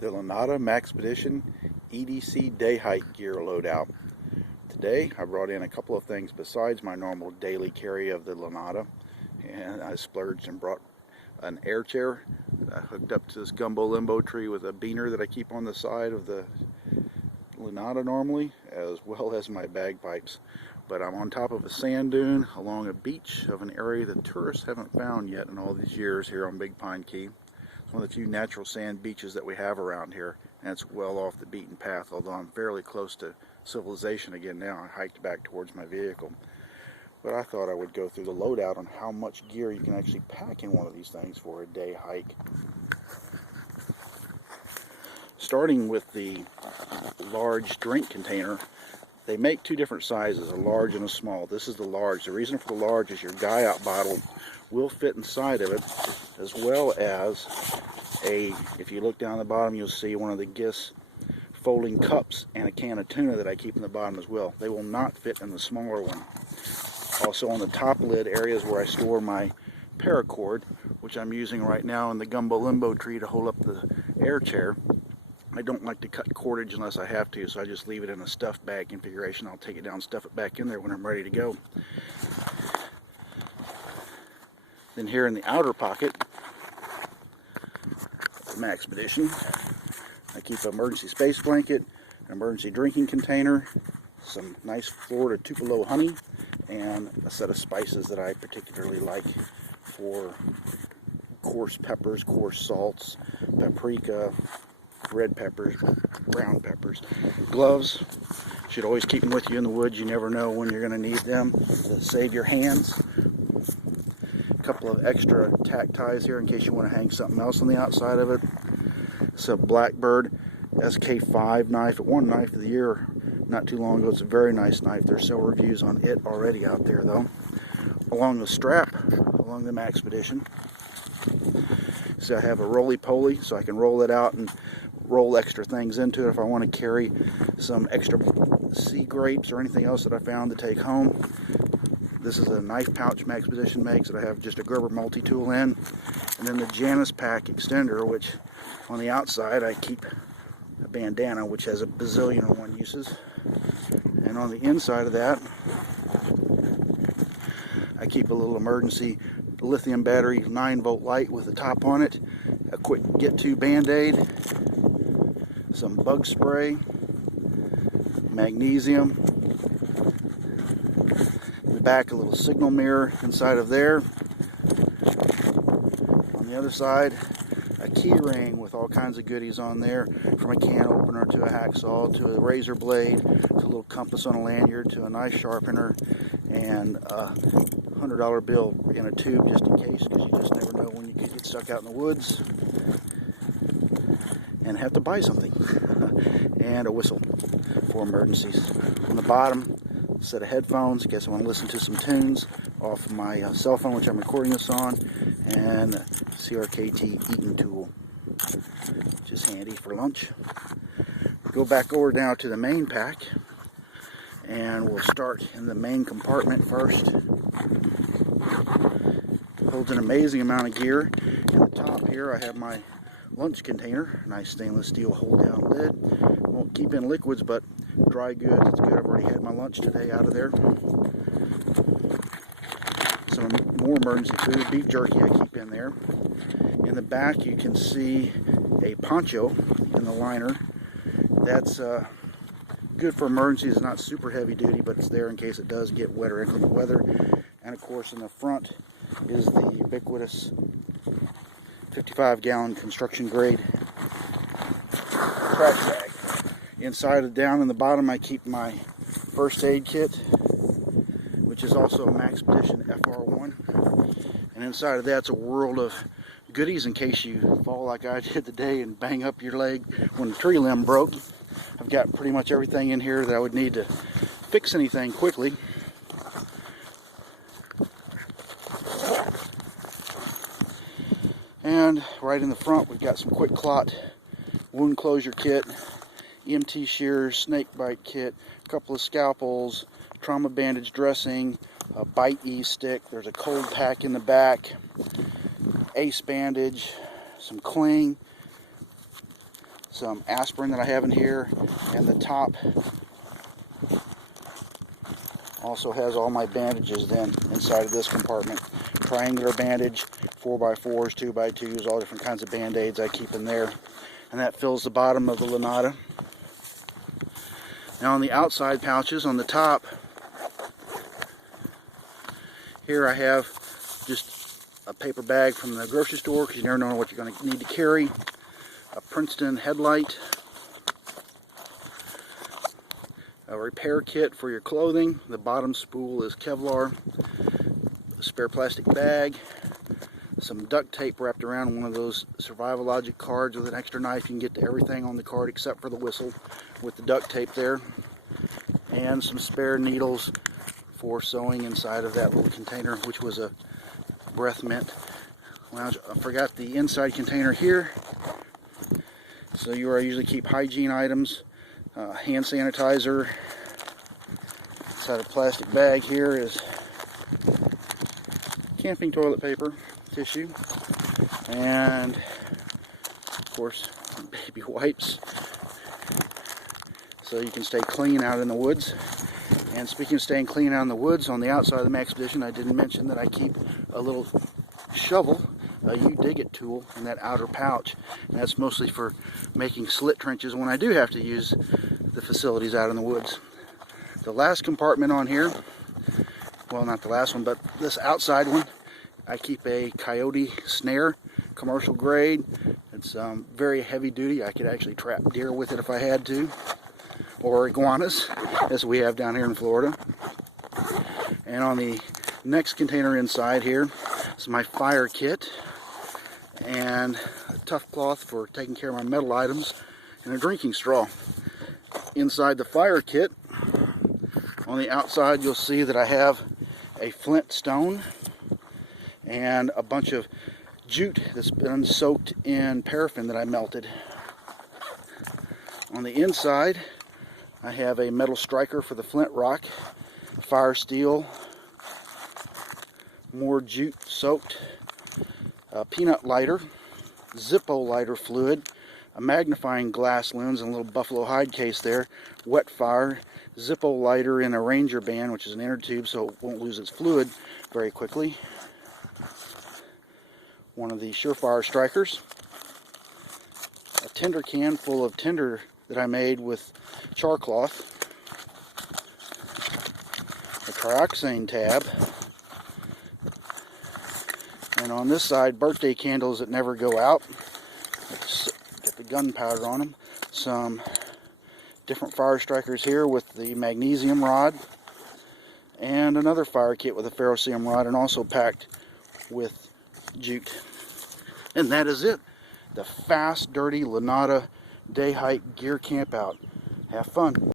The Lunada Maxpedition EDC day hike gear loadout. Today I brought in a couple of things besides my normal daily carry of the Lunada, and I splurged and brought an air chair that I hooked up to this gumbo limbo tree with a beaner that I keep on the side of the Lunada normally, as well as my bagpipes. But I'm on top of a sand dune along a beach of an area that tourists haven't found yet in all these years here on Big Pine Key. It's one of the few natural sand beaches that we have around here, and it's well off the beaten path, although I'm fairly close to civilization again now. I hiked back towards my vehicle. But I thought I would go through the loadout on how much gear you can actually pack in one of these things for a day hike. Starting with the large drink container, they make two different sizes, a large and a small. This is the large. The reason for the large is your guy out bottle will fit inside of it, as well as if you look down the bottom, you'll see one of the GIS folding cups and a can of tuna that I keep in the bottom as well. They will not fit in the smaller one. Also on the top lid areas where I store my paracord, which I'm using right now in the gumbo limbo tree to hold up the air chair. I don't like to cut cordage unless I have to, so I just leave it in a stuff bag configuration. I'll take it down and stuff it back in there when I'm ready to go. Then here in the outer pocket, the Maxpedition, I keep an emergency space blanket, an emergency drinking container, some nice Florida Tupelo honey, and a set of spices that I particularly like for coarse peppers, coarse salts, paprika, red peppers, brown peppers. Gloves, should always keep them with you in the woods. You never know when you're going to need them to save your hands. A couple of extra tack ties here in case you want to hang something else on the outside of it. It's a Blackbird SK5 knife. It won Knife of the Year not too long ago. It's a very nice knife. There's several reviews on it already out there though. Along the strap, along the Maxpedition, so I have a roly-poly so I can roll it out and roll extra things into it if I want to carry some extra sea grapes or anything else that I found to take home. This is a knife pouch Maxpedition makes that I have just a Gerber multi-tool in. And then the Janus Pack extender, which on the outside I keep a bandana which has a bazillion and one uses. And on the inside of that I keep a little emergency lithium battery 9-volt light with a top on it, a quick get-to band-aid, some bug spray, magnesium, in the back a little signal mirror inside of there. On the other side, a key ring with all kinds of goodies on there, from a can opener to a hacksaw to a razor blade to a little compass on a lanyard to a knife sharpener, and a $100 bill in a tube just in case, because you just never know when you could get stuck out in the woods and have to buy something. And a whistle for emergencies. On the bottom, a set of headphones in case I want to listen to some tunes off of my cell phone, which I'm recording this on, and a CRKT eating tool, which is handy for lunch. Go back over now to the main pack, and we'll start in the main compartment first. Holds an amazing amount of gear. In the top here I have my lunch container, nice stainless steel hold down lid. Won't keep in liquids, but dry goods, it's good. I've already had my lunch today out of there. Some more emergency food, beef jerky I keep in there. In the back you can see a poncho in the liner. That's good for emergencies. It's not super heavy duty, but it's there in case it does get wet or inclement weather. And of course in the front is the ubiquitous 55-gallon construction grade trash bag. Inside down in the bottom I keep my first aid kit, which is also a Maxpedition FR1. And inside of that's a world of goodies in case you fall like I did today and bang up your leg when the tree limb broke. I've got pretty much everything in here that I would need to fix anything quickly. And right in the front we've got some quick clot wound closure kit, EMT shears, snake bite kit, a couple of scalpels, trauma bandage dressing, a bite ease stick, there's a cold pack in the back, ace bandage, some cling, some aspirin that I have in here, and the top also has all my bandages then inside of this compartment. Triangular bandage, 4x4s, 2x2s, all different kinds of band-aids I keep in there. And that fills the bottom of the Lunada. Now on the outside pouches, on the top, here I have just a paper bag from the grocery store, because you never know what you're going to need to carry. A Princeton headlight. A repair kit for your clothing. The bottom spool is Kevlar. A spare plastic bag. Some duct tape wrapped around one of those Survival Logic cards with an extra knife. You can get to everything on the card except for the whistle with the duct tape there. And some spare needles for sewing inside of that little container, which was a breath mint. Well, I forgot the inside container here. So I usually keep hygiene items. Hand sanitizer. Inside a plastic bag here is camping toilet paper, tissue, and of course baby wipes, so you can stay clean out in the woods. And speaking of staying clean out in the woods, on the outside of the Maxpedition, I didn't mention that I keep a little shovel, a U-Dig-It tool, in that outer pouch, and that's mostly for making slit trenches when I do have to use the facilities out in the woods. The last compartment on here, well, not the last one, but this outside one, I keep a Coyote Snare, commercial grade. It's very heavy duty. I could actually trap deer with it if I had to, or iguanas, as we have down here in Florida. And on the next container inside here is my fire kit, and a Tuff cloth for taking care of my metal items, and a drinking straw. Inside the fire kit, on the outside, you'll see that I have a flint stone and a bunch of jute that's been soaked in paraffin that I melted. On the inside, I have a metal striker for the flint rock, fire steel, more jute soaked, a peanut lighter, Zippo lighter fluid, a magnifying glass lens, and a little buffalo hide case there, wet fire, Zippo lighter in a Ranger band, which is an inner tube so it won't lose its fluid very quickly. One of the SureFire strikers, a tinder can full of tinder that I made with char cloth, a trioxane tab, and on this side, birthday candles that never go out. Let's get the gunpowder on them. Some different fire strikers here with the magnesium rod, and another fire kit with a ferrocerium rod, and also packed with jute. And that is it. The fast, dirty Lunada day hike gear camp out. Have fun.